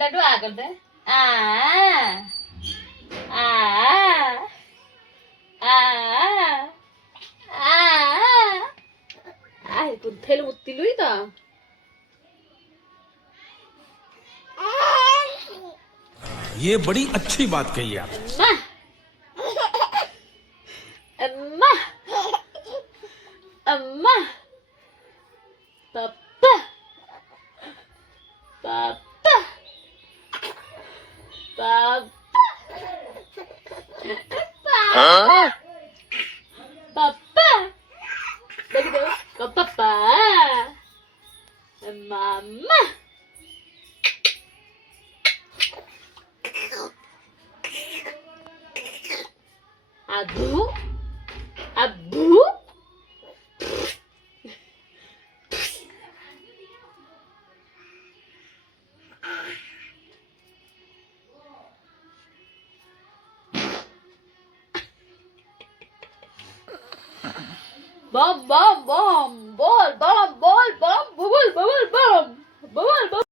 डडू आ करते आ आ आ आ थैल मुत्ती लुई ता ये बड़ी अच्छी बात कही आप। अम्मा अम्मा पापा पापा पापा पापा देख दो पापा मम्मा अबू अबू bom bom bom bol bom bol bom bubble bubble bom bubble bom